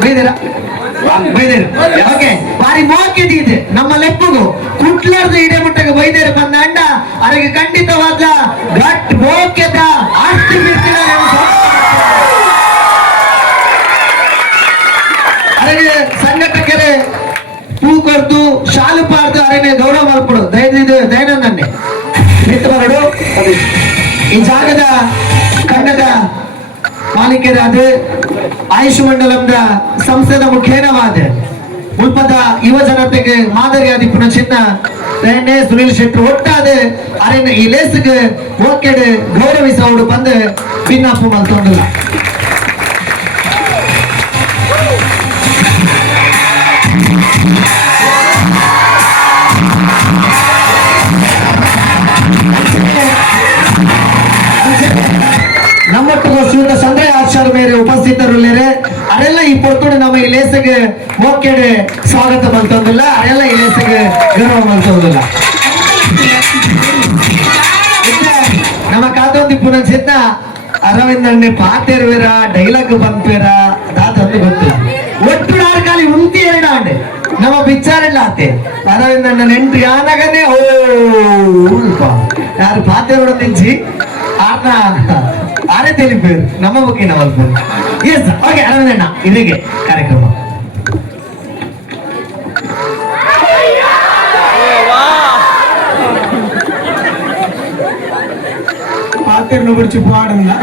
ಬೈದಿರ okay ಬಾರಿ ಮೋಕೆಟ್ ಇದೆ ನಮ್ಮ ಲೆಪ್ಪಗು ಕುಟ್ಲರ್ದು ಇಡೆ ಮುಟ್ಟಗೆ ಬೈದೇರು ಬಂದ ಅಂಡ ಅವರಿಗೆ ಖಂಡಿತವಾದ ಗಟ್ ಮೋಕೆದ ಆಸ್ತಿ ಬಿಡ್ತಿಲ್ಲ ಅವರಿಗೆ ಸಂಘಟಕರೇ ಪೂ ಕೊಡ್ತು ಶಾಲು ಪಾಡ್ದು ಅವರನ್ನೇ ಗೌರವ ಮಾಡ್ಕೊಡು ದಯಾನಂದನ್ನೇ ಮಿತ್ರರು ಈ ಜಾಗದ ಖಂಡದ ಮಾಲೀಕರಾದ ಆಯುಷ್ ಮಂಡಲಂದ ಸಂಸ್ಥೆದ ಮುಖೇನವಾದ ಮುಲ್ಪದ ಯುವ ಜನತೆಗೆ ಮಾದರಿಯಾದಿಪ್ಪನ ಚಿನ್ನ ದಯನೆ ಸುನೀಲ್ ಶೆಟ್ಟಿ ಒಟ್ಟಾದ ಅರೆನ ಈ ಲೇಸ್ಗೆ ಓಕೆಡ್ ಗೌರವಿಸೋಡು ಬಂದು ಭಿನ್ನಪ್ಪ ಮಲ್ತೊಂಡಿಲ್ಲ ನಮ್ಮೊಟ್ಟಿಗೆ ಶ್ರೀಯುತ ಸಂಜಯ್ ಆಚಾರ್ಯ ಮೇಲೆ ಉಪಸ್ಥಿತರಿದ್ದಾರೆ ಅರೆಲ್ಲ ಈ ಪೊರ್ತುಡು ನಮ್ಮ ಈ ಲೇಸಿಗೆ ಓಕೆಡೆ ಸ್ವಾಗತ ಮಲ್ತೊಂದಿಲ್ಲ ಅರೆಲ್ಲ ಈ ಲೇಸಿಗೆ ಗೌರವ ಮಲ್ತೊಂದಿಲ್ಲ ನಮ್ಮ ಕಾದೊಂದಿ ಪುನಃ ಅರವಿಂದಣ್ಣೆ ಪಾತೇರ್ವೇರ ಡೈಲಾಗ್ ಬಂದ್ವೇರ ಅದಾದಂದು ಗೊತ್ತಿಲ್ಲ ಒಟ್ಟು ನಾರ್ಕಾಲಿ ಉಂತಿ ಎರಡಾಂಡೆ ನಮ್ಮ ಬಿಚ್ಚಾರಿಲ್ಲ ಆತೆ ಅರವಿಂದಣ್ಣ ನೆಂಟು ಯಾನಾಗನೆ ಓ ಯಾರು ಪಾತೇರೋಡ ತಿಂಚಿ ಆರ್ನ ಆರೇ ತಿಳಿಪೇರು ನಮ್ಮ ಬಗ್ಗೆ ನಾವು ಎಸ್ ಓಕೆ ಅರವಿಂದಣ್ಣ ಇಲ್ಲಿಗೆ ಕಾರ್ಯಕ್ರಮ పాతేరును గురించి పాడుందా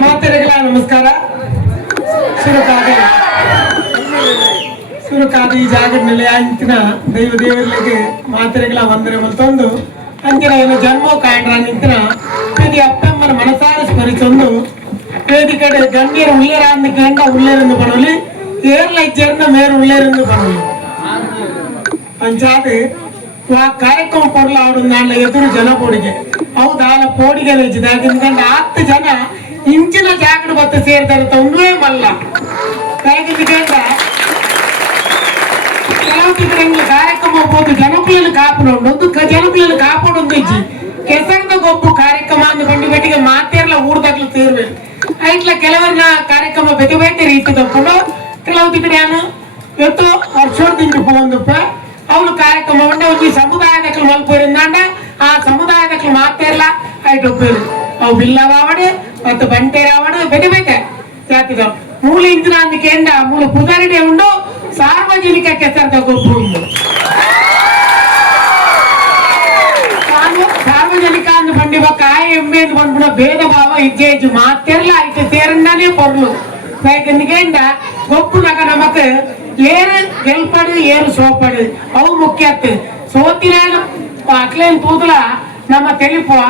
ಮಾತೆರೆಗಳ ನಮಸ್ಕಾರ. ಸುರಕಾದ ಈ ಜಾಗದಲ್ಲಿ ಅಂಚಿನ ದೇವರಿಗೆ ಮಾತೆರೆಗಳ ವಂದನೆ ಮತ್ತೊಂದು ಅಂಚಿನ ಏನು ಜನ್ಮ ಕಾಂಡ್ರ ನಿಂತಿನ ಪ್ರತಿ ಅಪ್ಪಮ್ಮನ ಮನಸಾರ ಸ್ಮರಿಸೊಂದು ವೇದಿಕಡೆ ಗಣ್ಯರು ಉಳ್ಳೇರಾಂದು ಕೇಂದ್ರ ಉಳ್ಳೇರೆಂದು ಪಡಲಿ ಏರ್ಲ ಇಚ್ಚೇರ್ನ ಮೇರು ಉಳ್ಳೇರೆಂದು ಪಡಲಿ ಅಂಚಾದ ಆ ಕಾರ್ಯಕ್ರಮ ಕೊಡಲ ಅವಡು ನಾಳೆ ಎದುರು ಜನ ಪೋಡಿಗೆ ಹೌದು ಆಲ ಪೋಡಿಗೆ ನೆಚ್ಚಿದೆ ಯಾಕಂದ್ರೆ 10 ಜನ ಇಂಚಿನ ಜಾಗಡು ಬತ್ತು ಸೇರ್ತಾರೆ ತೊಂದ್ರೆ ಮಲ್ಲ ಯಾಕಂದ್ರೆ ಕೆಲವು ಕಾರ್ಯಕ್ರಮ ಹೋಗ್ಬೋದು ಜನಕುಲಲ್ಲಿ ಕಾಪುನೋಡು ಒಂದು ಜನಕುಲಲ್ಲಿ ಕಾಪಾಡೊಂದು ಇಜ್ಜಿ ಕೆಸರದ ಗೊಬ್ಬು ಕಾರ್ಯಕ್ರಮ ಅಂದು ಬಂಡಿ ಬೆಟ್ಟಿಗೆ ಮಾತೇರ್ಲ ಊರ್ದಾಗ್ಲು ಸೇರ್ಬೇಕು ಐಟ್ಲ ಕೆಲವನ್ನ ಕಾರ್ಯಕ್ರಮ ಬೇತೆ ಬೇತೆ ರೀತಿ ತಪ್ಪಿಕೊಂಡು ಕೆಲವು ತಿಕ್ಕಡಿಯಾನು ಎತ್ತು ವರ್ಷೋಡ್ದಿಂದು ಹೋಗಂದಪ್ಪ ಅವನು ಕಾರ್ಯಕ್ರಮ ಉಂಡೆ ಒಂದು ಸಮುದಾಯದಕ್ಕಲು ಮಲ್ಪೇರಿಂದಾಂಡ ಆ ಸಮುದಾಯದಕ್ಕಲು ಮಾತೇರ್ಲ ಐಟ್ ಒಪ್ಪೇರು ಅವು ಬಿಲ್ಲವಾವಡು ಮತ್ತು ಬಂಟೇರಾವಡು ಬೇತೆ ಬೇತೆ ಜಾತಿದ ಮೂಲ ಇಂದಿನ ಅಂದಿಕೆ ಎಂಡ ಮೂಲ ಪುದಾರಿಡೆ ಉಂಡು ಸಾರ್ವಜನಿಕ ಕೆಸರದ ಗೊಬ್ಬು ಉಂಡು ಸಾರ್ವಜನಿಕ ಅಂದು ಬಂಡಿ ಕಾಯಿ ಎಮ್ಮೆ ಎಂದು ಬಂದ್ಬಿಡ ಭೇದ ಭಾವ ಇಜ್ಜೇಜು ಮಾತೆಲ್ಲ ಐತೆ ಸೇರಂಡನೇ ಪೊರ್ಲು ಯಾಕಂದಿಗೆಂಡ ಗೊಬ್ಬು ನಗ ನಮಕ್ ಏರು ಗೆಲ್ಪಡು ಏರು ಸೋಪಡು ಅವು ಮುಖ್ಯತ್ತು ಸೋತಿನ ಅಕ್ಲೇನ್ ತೂದಲ ನಮ್ಮ ತಿಳಿಪುವ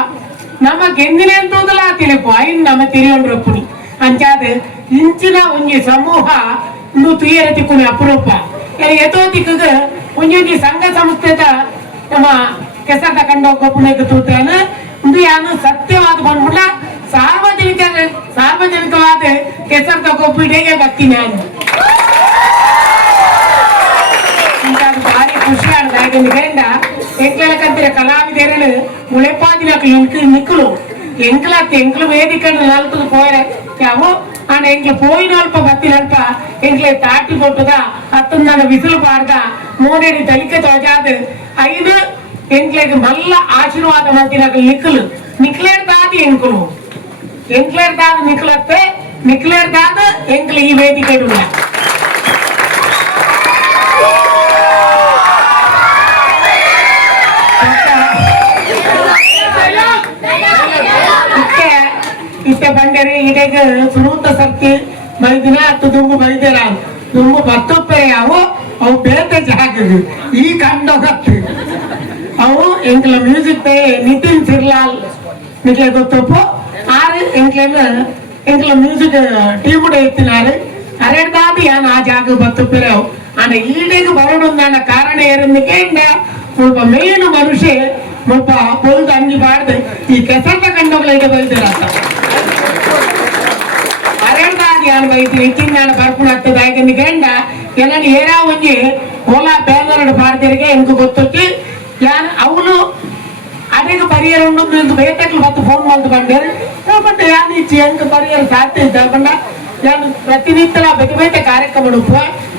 ನಮ್ಮ ಗೆಂದಿನೇನ್ ತೂದಲ ತಿಳಿಪುವ ಐನ್ ನಮ್ಮ ತಿರಿಯೊಂಡ್ರಪ್ಪುನಿ ಅಂಚಾದ ಇಂಚಿನ ಒಂಜಿ ಸಮೂಹ ಇಂದು ತುಯ್ಯರ ತಿಕ್ಕುನಿ ಅಪರೂಪ ಎತೋ ತಿಕ್ಕಗ ಒಂಜಿ ಸಂಘ ಸಂಸ್ಥೆದ ನಮ್ಮ ಕೆಸರದ ಕಂಡ ಗೊಬ್ಬುನಕ್ಕೆ ತೂತಾನ ಇದು ಯಾನು ಸತ್ಯವಾದ ಬಂದ್ಬಿಡ ಸಾರ್ವಜನಿಕವಾದ ಕೆಸರದ ಗೊಬ್ಬುಡೆಗೆ ಬರ್ತೀನಿ ನಾನು ಭಾರಿ ಖುಷಿ ಆದ ಯಾಕಂದ್ರೆ ಎಂಕ್ಲಕಂತೀರ ಕಲಾವಿದರನ್ನು ಮುಳೆಪಾದಿನ ನಿಕ್ಕಲು ಎಂಕ್ಲು ವೇದಿಕನ್ನು ನಲ್ತದು ಪೋಯ ಯಾವು ಆನ ಎಂಕ್ಲ ಪೋಯಿನಲ್ಪ ಬತ್ತಿನಲ್ಪ ಎಂಕ್ಲೆ ತಾಟಿ ಕೊಟ್ಟದ ಹತ್ತೊಂದು ನನ್ನ ಬಿಸಿಲು ಪಾಡ್ದ ಮೂನೇಡಿ ತಲಿಕೆ ತೋಜಾದ 5 ಎಂಕ್ಲೆಗೆ ಮಲ್ಲ ಆಶೀರ್ವಾದ ಮಾಡ್ತಿನಾಗ ನಿಕ್ಲೇರ್ದಾದ ಎಂಕ್ಲೇರ್ದಾದ ನಿಕ್ಲತ್ತೆ ನಿಕ್ಲೇರ್ದಾದ ಎಂಕ್ಲೆ ಈ ವೇದಿಕೆ ಇಡುವ ಇಷ್ಟೇ ಬಂಡರಿ ಇಡೆಗೆ ಸುನೂತ ಸರ್ತಿ ಬೈದಿನ ಹತ್ತು ದುಂಬು ಬೈದರ ದುಂಬು ಬತ್ತೊಪ್ಪೆ ಅವು ಬೇತೆ ಜಾಗದು ಈ ಕಂಡೋಗತ್ತು ಅವು ಎಂಕ್ಲ ಮ್ಯೂಸಿಕ್ ಪೇ ನಿತಿನ್ ಸಿರ್ಲಾಲ್ ನಿಕ್ಲೆ ಗೊತ್ತಪ್ಪು ಆರು ಎಂಕ್ಲ ಮ್ಯೂಸಿಕ್ ಟೀಮ್ ಎತ್ತಿನಾರು ಅರೆಡ್ದಾದ ಯಾನ್ ಆ ಜಾಗ ಬತ್ತೊಪ್ಪಿರ ಅವು ಆನ ಈಡೆಗೆ ಬರೋಣ ಕಾರಣ ಏರಂದಕ್ಕೆ ಸ್ವಲ್ಪ ಮೇಲು ಮನುಷ್ಯ ಸ್ವಲ್ಪ ಪೊಲ್ದು ಅಂಗಿ ಬಾಡ್ದು ಈ ಕೆಸರದ ಕಂಡೋಗ್ಲ ಇಡೆ ಬೈದಿರ ಅರೆಡ್ದಾದ ಯಾನ್ ಬೈತೀನಿ ಇತ್ತಿನ ನಾನು ಬರ್ಕೊಂಡು ಆಗ್ತದೆ ಯಾಕಂದ್ರೆ ಗಂಡ ಏನನ್ನು ಏರಾ ಒಂಜಿ ಓಲಾ ಬೇಲರಡು ಪಾಡ್ತಿರಿಗೆ ಎಂಕ್ ಗೊತ್ತೊಚ್ಚಿ ಯಾನ್ ಅವನು ಅದಕ್ಕೆ ಪರಿಹಾರ ಉಂಡು ಎಂದು ಬೇಟಕ್ಲು ಮತ್ತು ಫೋನ್ ಮಾಡ್ದು ಬಂದೇರು ಬಟ್ ಯಾನ್ ಇಚ್ಚಿ ಎಂಕ್ ಪರಿಹಾರ ಸಾಧ್ಯ ಇದ್ದ ಬಂಡ ಯಾನ್ ಪ್ರತಿನಿತ್ಯ ಬೇತೆ ಬೇತೆ ಕಾರ್ಯಕ್ರಮ ಉಡುಪ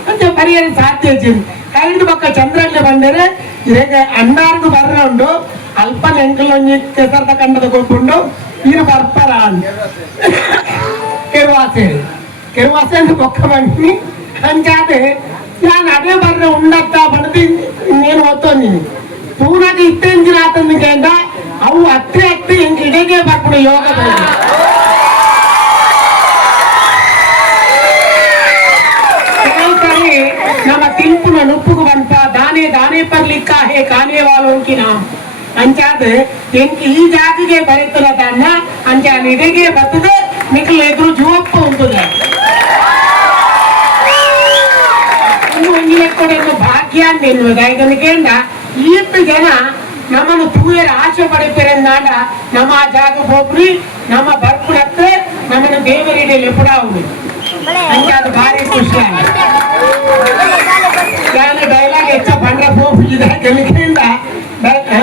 ಅಂತ ಪರಿಹಾರ ಸಾಧ್ಯ ಇದ್ದೀನಿ ಕೈದು ಪಕ್ಕ ಚಂದ್ರಳ್ಳಿ ಬಂದರೆ ಈಗ ಅಣ್ಣಾರ್ಗು ಬರ್ರ ಉಂಡು ಅಲ್ಪ ಎಂಕಲೊಂಜಿ ಕೆಸರ್ದ ಕಂಡದ ಕೊಟ್ಟುಂಡು ಇರು ಬರ್ಪರ ಅಂತ ಕೆರುವಾಸೆ ಅಂತ ಪೊಕ್ಕ ಬನ್ನಿ ಅಂಚಾದೆ ನಾನು ಅದೇ ಬರ್ರೆ ಉಂಡತ್ತ ಬಡದಿ ಇನ್ನೇನು ಓದ್ತೋ ನೀನು ಪೂರಾಗಿ ಇತ್ತೆಂಜಿನ ಆತಂದಿಗೆ ಅಂದ ಅವು ಹತ್ತೆ ಎಂಗೆ ಇಡೆಗೆ ಬರ್ಬಿಡು ಯೋಗ ಸರಿ ನಮ್ಮ ತಿಂಪುನ ನುಪ್ಪುಗು ಬಂತ ದಾನೆ ಪರ್ಲಿಕ್ಕ ಹೇ ಕಾನೇ ವಾಲೋಂಕಿ ನಾವು ಅಂಚಾದ ಎಂಕಿ ಈ ಜಾತಿಗೆ ಬರೀತದ ಅನ್ನ ಅಂಚ ನಿಡೆಗೆ ಬರ್ತದೆ ನಿಖಲ್ ಎದುರು ಜುವಪ್ಪ ಉಂಟದ ಭಾಗ್ಯ ಎನ್ನುವುದು ಇದನ್ನ ಈತ್ತು ಜನ ನಮ್ಮನ್ನು ತೂಯರ ಆಶೆ ಪಡಿತೀರಂದಾಂಡ ನಮ್ಮ ಆ ಜಾಗ ಹೋಗ್ರಿ ನಮ್ಮ ಬರ್ಪುಡತ್ತೆ ನಮ್ಮನ್ನು ದೇವರಿಗೆ ಲೆಪುಡಾವುದು ಅಂಚ ಅದು ಭಾರಿ ಖುಷಿ ನಾನು ಡೈಲಾಗ್ ಹೆಚ್ಚ ಬಂಡ್ರ ಹೋಗಿದ್ದ ಜನಕ್ಕಿಂತ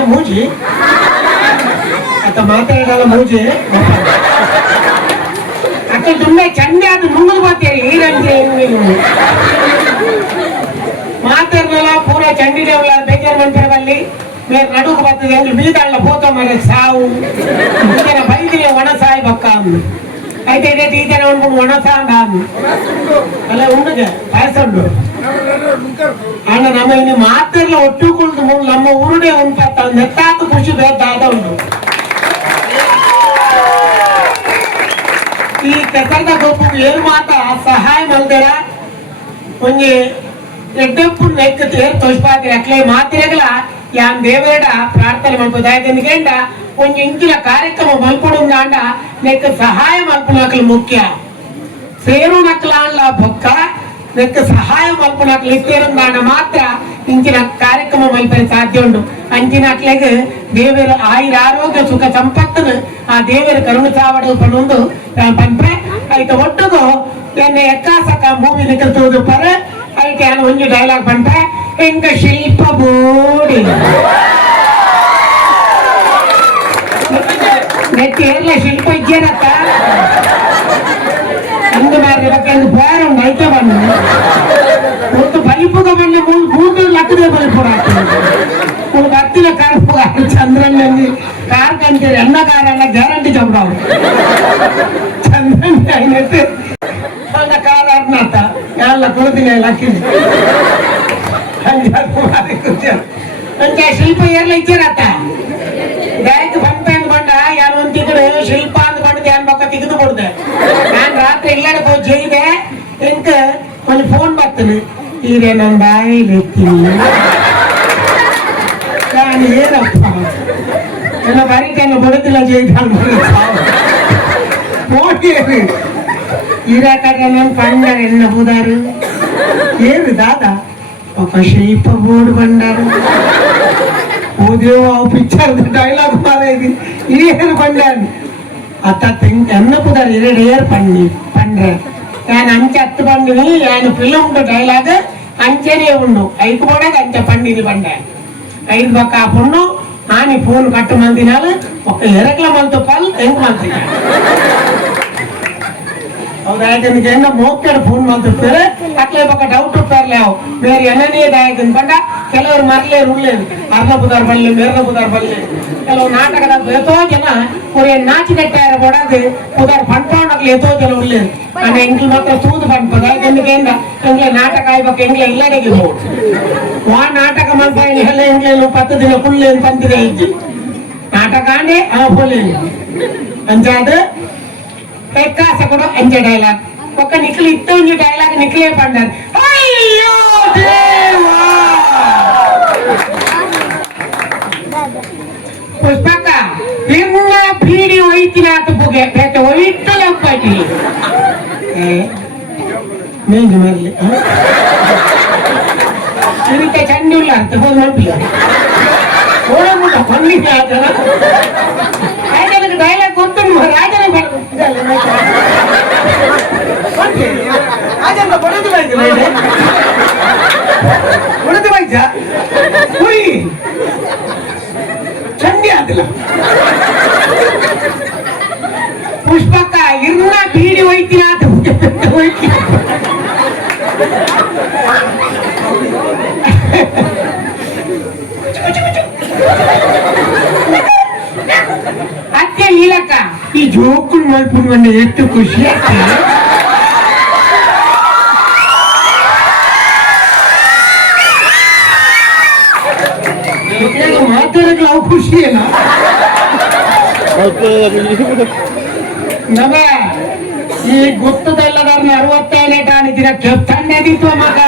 ಮೂಜಿ ಅತ್ತ ಮಾತಾಡಲ್ಲ ಮೂಜಿ ಅಕ್ಕ ತುಂಬಾ ಚಂದ ಅದು ನುಂಗಲು ಬರ್ತೀರಿ ಈರಂತೆ ಮಾತಾಡಲ್ಲ ಪೂರ ಚಂಡಿ ದೇವಲ ಬೇಜಾರು ಮಂತ್ರದಲ್ಲಿ ಮೇರೆ ನಡುಕು ಬರ್ತದೆ ಅಂದ್ರೆ ಬೀದಾಳ ಪೋತ ಮರ ಸಾವು ಬೈದಿರಿ ಒಣ ಸಾಯಿ ಬಕ್ಕ ಅಂದು అయితే టీచర్ అనుకుని వనసాంగా ಅಲ್ಲ ಉಂಡಿಗೆ ಪಾಯಸಂಡು ಅಣ್ಣ ನಮ್ಮ ಇನ್ನು ಮಾತೆಲ್ಲ ಒಟ್ಟುಕೊಳ್ಳು ನಮ್ಮ ಊರುಡೆ ಉಂಟತ್ತ ನೆತ್ತಾಕು ಖುಷಿ ಬೇದಾದ ಉಂಟು ಈ ಕೆಸರದ ಗೊಬ್ಬು ಏನು ಮಾತ ಸಹಾಯ ಮಲ್ದರ ಒಂಜಿ ಎಡ್ಡೆಪ್ಪು ನೆಕ್ಕತ್ ಏರ್ ತೋಷ್ಪಾತಿ ಅಕ್ಲೆ ಮಾತಿರಗಲ ಯಾನ್ ದೇವೇಡ ಪ್ರಾರ್ಥನೆ ಮಾಡ್ಬೋದು ಯಾಕೆಂದ ಒಂಜಿ ಇಂಚಿನ ಕಾರ್ಯಕ್ರಮ ಮಲ್ಪಡುಂದಾಂಡ ನೆಕ್ಕ ಸಹಾಯ ಮಲ್ಪುನಕಲು ಮುಖ್ಯ ಸೇರು ನಕ್ಲಾಂಡ್ಲ ಬೊಕ್ಕ ನೆಕ್ಕ ಸಹಾಯ ಮಲ್ಪುನಕಲು ಇತ್ತೇರುಂದಾಂಡ ಮಾತ್ರ ಇಂಚಿನ ಕಾರ್ಯಕ್ರಮ ಮಲ್ಪರೆ ಸಾಧ್ಯ ಉಂಟು ಅಂಚಿನಕ್ಲೆಗ್ ದೇವರ ಆಯುರ ಆರೋಗ್ಯ ಸುಖ ಸಂಪತ್ತನ್ನು ಆ ದೇವರ ಕರುಣ ಚಾವಡು ಪಡುಂದು ಪಂಪೆ ಆಯ್ತು ಒಟ್ಟುಗು ಎನ್ನ ಎಕ್ಕಾಸಕ ಮೂವಿ ನಿಕಲ್ತುವುದು ಪರ ಅದಕ್ಕೆ ನಾನು ಒಂದು ಡೈಲಾಗ್ ಬಂದ್ರೆ ಎಂಗ ಶಿಲ್ಪ ಬೋಡಿ ನೆಟ್ಟಿ ಎಲ್ಲ ಶಿಲ್ಪ ಇದ್ದೇನತ್ತ ಅಂದು ಮಾರಿ ಒಂದು ಬೇರೆ ಒಂದು ಐತೆ ಬಣ್ಣ ಒಂದು ಬಲಿಪುಗ ಬಣ್ಣ ಮೂರು ಲಕ್ಕದೇ ಬಲಿಪುರ ಆಗ್ತದೆ ಬರ್ತಿನ ಕಾರ್ಪುಗ ಚಂದ್ರನಲ್ಲಿ ಕಾರ್ ಕಂತೀರಿ ಎಣ್ಣ ಕಾರನ್ನ ಗ್ಯಾರಂಟಿ ಚಂಬಾವು ಚಂದ್ರನ್ ಐನತ್ತೆ ನನ್ನ ಕಾರ್ ಅರ್ನಾಥ ಎಲ್ಲ ಕೂದಿನ ಲಕ್ಕಿನ ಅಂಚ ಶಿಲ್ಪ ಏರ್ಲ ಇಚ್ಚಿರತ್ತ ಬ್ಯಾಂಕ್ ಪಂಪೆಂದು ಬಂಡ ಯಾರು ಒಂದು ತಿಂಗಳು ಶಿಲ್ಪ ಅಂದ್ ಬಂಡದೆ ಯಾನ್ ಬೊಕ್ಕ ತೆಗೆದು ಕೊಡ್ದೆ ನಾನು ರಾತ್ರಿ ಇಲ್ಲಾಡ ಹೋಗಿ ಜೈದೆ ಎಂಕ ಒಂದು ಫೋನ್ ಬರ್ತದೆ ಈಗ ನನ್ನ ಬಾಯಿಲಿ ಎತ್ತೀನಿ ನಾನು ಏನಪ್ಪ ನನ್ನ ಬರೀತೇನೆ ಬರುತ್ತಿಲ್ಲ ಜೈದ ನೋಡಿ ಇರಾಕಡೆ ನನ್ನ ಪಂಡರ ಎನ್ನ ಹೋದಾರು ಏನು ದಾದ ఒక శిల్ప బోర్డు బండారు ఓదేవో పిక్చర్ డైలాగ్ మారేది ఏరు బండారు అత్త ఎన్నపుదారు ఏరు పండి పండ్ర ఆయన అంచె అత్తు పండిని ఆయన ఫిలిం డైలాగ్ అంచెనే ఉండు ఐదు కూడా అంచె పండిది బండారు ఐదు పక్క ఆ పొన్ను ఆని ఫోన్ కట్టమని తినాలి ఒక ఎరకల మనతో పాలు ఎంకు మంది ಅವ್ರ ಮೋಕ್ಯಾಡ ಫೋನ್ ಮಾಡ್ತಿರ್ತಾರೆ ಅಕ್ಲೆ ಬಕ್ಕ ಡೌಟ್ ಇರ್ತಾರಲ್ಲ ಬೇರೆ ಎಣ್ಣೆ ಅನ್ಕೊಂಡ ಕೆಲವರು ಮರ್ಲೇರು ಉಳ್ಳೇರು ಅರ್ಧ ಬುಧಾರ್ ಬಲ್ಲೆ ಮೇರ್ನ ಬುಧಾರ್ ಬಲ್ಲೆ ಕೆಲವು ನಾಟಕದ ಎಷ್ಟೋ ಜನ ಅವ್ರ ನಾಚಿ ನೆಟ್ಟಾರ ಕೊಡೋದು ಬುಧಾರ್ ಪಂಡ್ಕೊಂಡಾಗ್ಲಿ ಎಷ್ಟೋ ಜನ ಉಳ್ಳೇರು ಆಮೇಲೆ ಎಂಗ್ಲಿ ಮಾತ್ರ ತೂದು ಪಂಡ್ಪದ ಎಂಗ್ಲೆ ನಾಟಕ ಆಗ್ಬೇಕು ಎಂಗ್ಲೆ ಇಲ್ಲಡೆಗೆ ಹೋಗಿ ಆ ನಾಟಕ ಮಲ್ಪ ಎಲ್ಲ ಎಂಗ್ಲೇನು 10 ದಿನ ಫುಲ್ಲೇನು ಬಂದಿದೆ ಇಜ್ಜಿ ನಾಟಕ ಆಂಡೆ ಆ ಫುಲ್ಲೇನು ಅಂಚಾದ ఎక్కాస కూడా ఎంజ డైలాగ్ ఒక నిఖిల్ ఇత్తు డైలాగ్ నిఖిలే పండారు అయ్యో దేవా పుష్పక ఎన్న పీడి ಒಯ್ತಿನಾತ ಬುಗೆ ಬೇಟ ಒಯ್ತಲ ಪಟಿ ಮೇಂಜು ಮರ್ಲಿ ಇದಕ್ಕೆ ಚಂಡಿಲ್ಲ ಅಂತ ಹೋಗಿ ನೋಡ್ಲಿಲ್ಲ ಓಡಮುಡ ಕೊಂಡಿದ್ದ ಆತನ ಆಯ್ತು ಡೈಲಾಗ್ ಗೊತ್ತು ರಾಜನ ರಾಜನ ಬಡದು ಚಂಡಿ ಆದಿಲ್ಲ ಪುಷ್ಪಕ್ಕ ಇನ್ನ ಬೀಡಿ ಹೋಯ್ತೀನಿ ಅಂತ ಹೋಯ್ತೀನಿ ಅತ್ತೆ ಇಲ್ಲಕ್ಕ ಈ ಜೋಕುಲ್ ಮಲ್ಪುಣ್ಣ ಎಷ್ಟು ಖುಷಿ ಆಗ್ತದೆ ಮಾತಾಡಕ್ಕೆ ನಾವು ಖುಷಿ ಏನ ನಮ ಈ ಗೊತ್ತದಲ್ಲದಾರ್ನ 65ನೇ ಕಾಣಿದಿನ ತಂಡದಿತ್ತು ಮಗ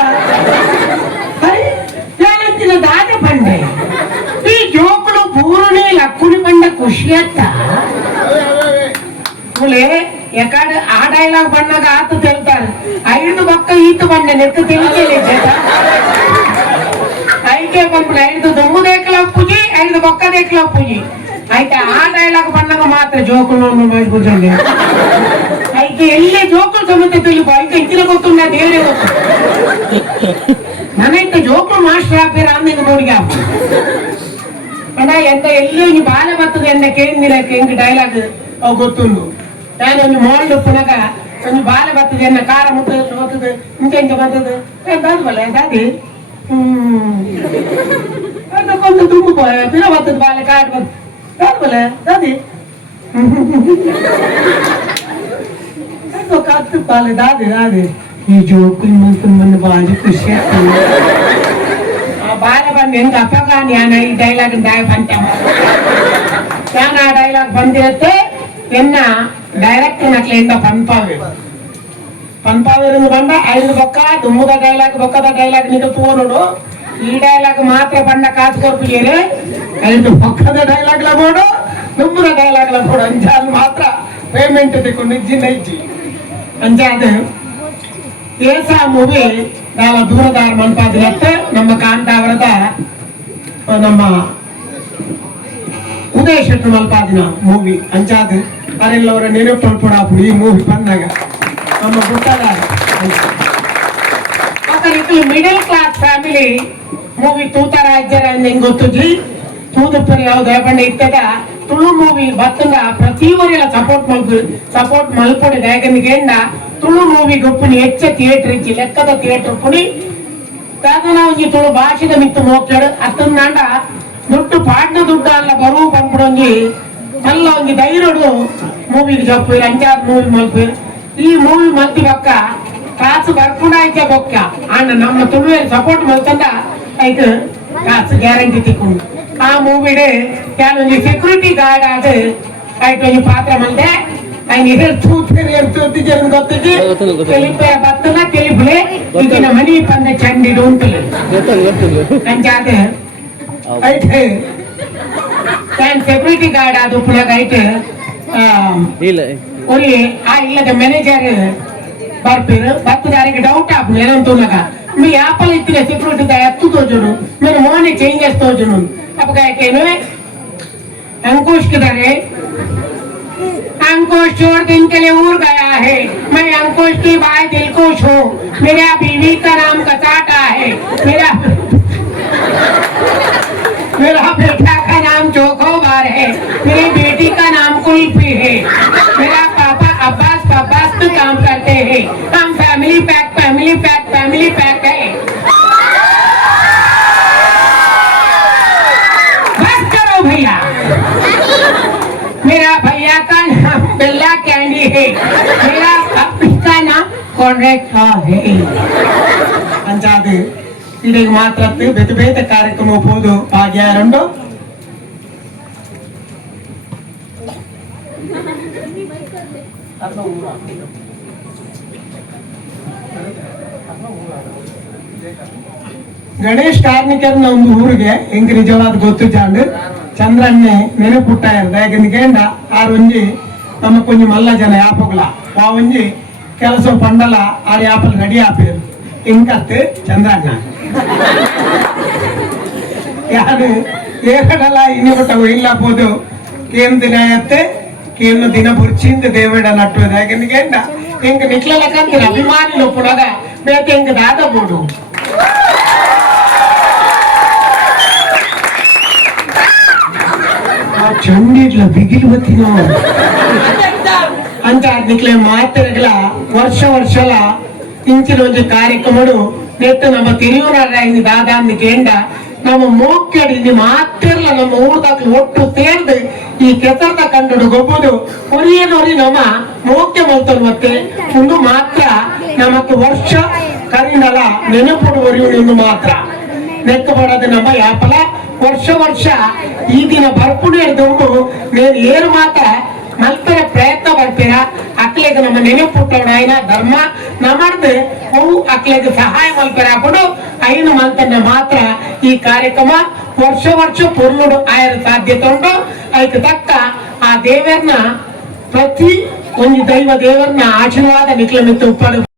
ಯಾನಂತಿನ ದಾದ ಬಂಡೆ ಈ ಜೋಕುಲು ಪೂರ್ಣಿ ಲಕ್ಕುನಿ ಬಂಡ ಖುಷಿ ಅತ್ತ ಯಾಕಂದ್ರೆ ಆ ಡೈಲಾಗ್ ಬಂದಾಗ ಆತು ತಿಳ್ತಾರೆ 5 ಬೊಕ್ಕ ಈತು ಬಂಡೆ ನೆತ್ತು ತಿಳಿತೇನೆ ಐಕೆ ಬಂದ್ಬಿಡ 5 ದೊಮ್ಮು ದೇಕಲ ಪೂಜಿ 5 ಬೊಕ್ಕ ದೇಕಲ ಪೂಜಿ ಆಯ್ತಾ ಆ ಡೈಲಾಗ್ ಬಂದಾಗ ಮಾತ್ರ ಜೋಕುಲು ಮಾಡ್ಬಿಡ್ರಿ ಐಕೆ ಎಲ್ಲಿ ಜೋಕುಲು ಸಮೇತ ತಿಳಿಪ ಐಕೆ ಇತ್ತಿನ ಗೊತ್ತುಂಡ ದೇವರೇ ಗೊತ್ತು ನನಗೆ ಜೋಕುಲು ಮಾಸ್ಟರ್ ಆಗ್ತೀರ ಅಂದ ನೋಡಿಗ ಅಣ್ಣ ಎಂತ ಎಲ್ಲಿ ಈ ಬಾಲೆ ಬರ್ತದೆ ಎಂದ ಕೇಳಿದಿರ ಹೆಂಗ್ ಡೈಲಾಗ್ ಅವು ಗೊತ್ತುಂಡು ನಾನು ಒಂದು ಮೋಲ್ಡ್ ಪುನಗ ಒಂದು ಬಾಲೆ ಬರ್ತದೆ ಎನ್ನ ಕಾರ ಮುತ್ತದ ಇಂತ ಬರ್ತದೆ ಎಂತಾದ್ವಲ್ಲ ದಾದಿ ಅದಕ್ಕೊಂದು ತುಂಬು ಬಿರ ಬರ್ತದೆ ಬಾಲೆ ಕಾರ್ ಬರ್ತದೆ ದಾದಿ ಕತ್ತು ಬಾಲೆ ದಾದಿ ದಾದಿ ಈ ಜೋಕು ಮಂದು ಬಾಜು ಖುಷಿ ಆಗ್ತದೆ ಆ ಬಾಲೆ ಬಂದು ಹೆಂಗ ಅಪ್ಪಗ ನಾನು ಈ ಡೈಲಾಗ್ ಬಂತ ನಾನು ಆ ಡೈಲಾಗ್ ಬಂದಿರತ್ತೆ ಎನ್ನ ಡೈರೆಕ್ಟ್ ನಕ್ಲೆಂದ ಪನ್ಪಾವೇರು ಬಂದ 5 ಬೊಕ್ಕ ದುಮ್ಮದ ಡೈಲಾಗ್ ಬೊಕ್ಕದ ಡೈಲಾಗ್ ನಿಂತು ನೋಡು ಈ ಡೈಲಾಗ್ ಮಾತ್ರ ಬಂದ ಕಾಸು ಕೊರ್ಪಿಗೆ 5 ಬೊಕ್ಕದ ಡೈಲಾಗ್ ಮಾಡು ದುಮ್ಮದ ಡೈಲಾಗ್ ಮಾಡು ಅಂಜಾಲ್ ಮಾತ್ರ ಪೇಮೆಂಟ್ ತಗೊಂಡು ಇಜ್ಜಿ ಅಂಜಾದ ಏಸ ಮೂವಿ ನಾವು ದೂರದಾರ ಮನ್ಪಾದಿರತ್ತೆ ನಮ್ಮ ಕಾಂತಾವರದ ನಮ್ಮ ಉದಯ ಶೆಟ್ಟಿ ಮಲ್ಪಾದಿನ ಮೂವಿ ಅಂಚಾದ ಅರೆಲ್ಲವರ ನೆನಪು ಈ ಮೂವಿ ಬಂದಾಗ ನಮ್ಮ ಗುಟ್ಟದ ಮಿಡಲ್ ಕ್ಲಾಸ್ ಫ್ಯಾಮಿಲಿ ಮೂವಿ ತೂತ ರಾಜ್ಯರ ಹೆಂಗ್ ಗೊತ್ತುಜಿ ತೂದಪ್ಪನ ಯಾವ್ದು ಹೇಳ್ಕೊಂಡ ಇರ್ತದ ತುಳು ಮೂವಿ ಬತ್ತಂಗ ಪ್ರತಿಯೊಬ್ಬರೆಲ್ಲ ಸಪೋರ್ಟ್ ಮಲ್ಪೊಡಿದ ಯಾಕಂದ್ಗೆಂಡ ತುಳು ಮೂವಿ ಗೊಪ್ಪುನಿ ಹೆಚ್ಚ ಥಿಯೇಟರ್ ಇಚ್ಚಿ ಲೆಕ್ಕದ ಥಿಯೇಟರ್ ಪುಡಿ ಕಾದನ ಒಂಜಿ ತುಳು ಭಾಷೆದ ಮಿತ್ತು ಮೋಕ್ಯಡು ಅತ್ತಂದಾಂಡ ದುಡ್ಡು ಪಾಡ್ನ ದುಡ್ಡು ಅಲ್ಲ ಬರುವ ಬಂದ್ಬಿಡೊಂಜಿ ಅಲ್ಲ ಒಂಜಿ ಧೈರ್ಯಡು ಮೂವಿಗೆ ಜಪ್ಪು ಅಂಚಾದ ಮೂವಿ ಮಲ್ಪಿರು ಈ ಮೂವಿ ಮಲ್ತಿ ಬೊಕ್ಕ ಕಾಸು ಬರ್ಪುಂಡ ಐತೆ ಬೊಕ್ಕ ಅಣ್ಣ ನಮ್ಮ ತುಳುವೇರು ಸಪೋರ್ಟ್ ಮಲ್ತಂದ ಆಯ್ತು ಕಾಸು ಗ್ಯಾರಂಟಿ ತಿಕ್ಕೊಂಡು ಆ ಮೂವಿಡೆ ಕೆಲವೊಂದು ಸೆಕ್ಯೂರಿಟಿ ಗಾರ್ಡ್ ಆದ ಆಯ್ತು ಒಂದು ಪಾತ್ರ ಮಲ್ದೆ ಗೊತ್ತಿದ್ದೆ ಬತ್ತನ ತಿಳಿಬ್ಲೆ ಈಗಿನ ಮನಿ ಪಂದ ಚಂಡಿಡು ಉಂಟು ಅಂಚಾದ ಐತೆ ಸೆಕ್ಯೂರಿಟಿ ಗಾರ್ಡ್ ಆದ ಪುನಗ ಐತೆ ಒರಿ ಆ ಇಲ್ಲದ ಮ್ಯಾನೇಜರ್ ಬರ್ಪೇರು ಬತ್ತದಾರಿಗೆ ಡೌಟ್ ಆಪು ಏನಂತೂನಗ మీ యాపలు ఇచ్చిన సెక్యూరిటీ ఎత్తు తోచుడు మీరు మోని చేంజ్ చేస్తోచును అప్పకేను अंकुश किधर है अंकुश 4 दिन के लिए उड़ गया है मैं अंकुश की भाई दिलकुश हूँ मेरा बीवी का नाम कचाटा है मेरा बेटा का नाम चोकोबार है मेरी बेटी का नाम कुल्फी है मेरा पापा अब्बास काम करते हैं हम फैमिली पैक है बस करो भैया मेरा भैया का नाम बिल्ला कैंडी है मेरा पप्पी का नाम कॉन्ट्रैक्ट है अंजाद ಇದೀಗ ಮಾತ್ರ ಬೇತೆ ಕಾರ್ಯಕ್ರಮ ಹೋದು ಭಾಗ್ಯಾರಂಡು ಗಣೇಶ್ ಕಾರ್ಮಿಕರನ್ನ ಒಂದು ಊರಿಗೆ ಹೆಂಗ್ ನಿಜವಾದ ಗೊತ್ತು ಜಾಂಡ್ ಚಂದ್ರನ್ನೇ ನೆನಪುಟ್ಟ ಯಾಕಂದ್ಕೇಂಡ ಆರೊಂಜಿ ನಮ್ಮ ಕೊಂಚ ಮಲ್ಲ ಜನ ಯಾಪಗಳ ಆ ಒಂಜಿ ಕೆಲಸ ಪಂಡಲ ಆರು ಯಾಪಲ್ ರೆಡಿ ಆಪೇರು ಇಂಕತ್ತು ಚಂದ್ರಣ್ಣ ಯಾರು ಏಕಡಲ ಇನ್ನು ಬಿಟ್ಟ ಇಲ್ಲ ಬೋದು ಕೇನ್ ದಿನ ಎತ್ತೆ ಕೇನು ದಿನ ಬುರ್ಚಿಂದ ದೇವಡ ನಟ್ಟುವುದು ಯಾಕಂದ್ಕೇಂಡ ಹೆಂಗ ನಿಕ್ಲಲ ಕಂತಿನ ಅಭಿಮಾನಿಲು ಪುನಗ ಬೇತೆ ಹೆಂಗ ದಾದ ಬೋಡು ಚಂಡೀಡ್ಲ ಬಿಗಿಲು ಬತ್ತಿನ ಅಂತ ನಿಕ್ಲೆ ಮಾತೆರೆಗಳ ವರ್ಷಲ ಇಂಚಿನ ಒಂದು ಕಾರ್ಯಕ್ರಮಗಳು ನೆತ್ತು ನಮ್ಮ ತಿರುವರಾಗ ಇನ್ನು ದಾದಾಂದಿ ಕೇಂಡ ನಮ್ಮ ಮೋಕ್ಯಡಿ ಇನ್ನು ಮಾತೆರ್ಲ ನಮ್ಮ ಊರ್ದಾಗ ಒಟ್ಟು ಸೇರ್ದು ಈ ಕೆಸರದ ಕಂಡು ಗೊಬ್ಬುದು ಹೊರಿಯನೊರಿ ನಮ್ಮ ಮೋಕ್ಯ ಮಲ್ತರು ಮತ್ತೆ ಒಂದು ಮಾತ್ರ ನಮಕ್ ವರ್ಷ ಕರಿಂಡಲ ನೆನಪುಡುವರಿ ಒಂದು ಮಾತ್ರ ನೆಕ್ಕಬಡದು ನಮ್ಮ ಯಾಪಲ ವರ್ಷ ಈ ದಿನ ಬರ್ಪುಡು ಹಿಡಿದು నేను ಏರು ಮಾತ ಮಲ್ಪರ ಪ್ರಯತ್ನ ಬರ್ತೀರ ಅಕ್ಲೆಗೆ ನಮ್ಮ ನೆನಪುಟ್ಟವಣ ಐನ ಧರ್ಮ ನಮ್ಮದು ಅವು ಅಕ್ಲೆಗೆ ಸಹಾಯ ಮಲ್ಪರ ಹಾಕೊಂಡು ಐನು ಮಲ್ತನ್ನ ಮಾತ್ರ ಈ ಕಾರ್ಯಕ್ರಮ ವರ್ಷ ಪುರ್ಲುಡು ಆಯರ ಸಾಧ್ಯತೆ ಉಂಟು ಅದಕ್ಕೆ ತಕ್ಕ ಆ ದೇವರನ್ನ ಪ್ರತಿ ಒಂದು ದೈವ ದೇವರನ್ನ ಆಶೀರ್ವಾದ ನಿಕ್ಲ ಮಿತ್ತು ಉಪ್ಪಡು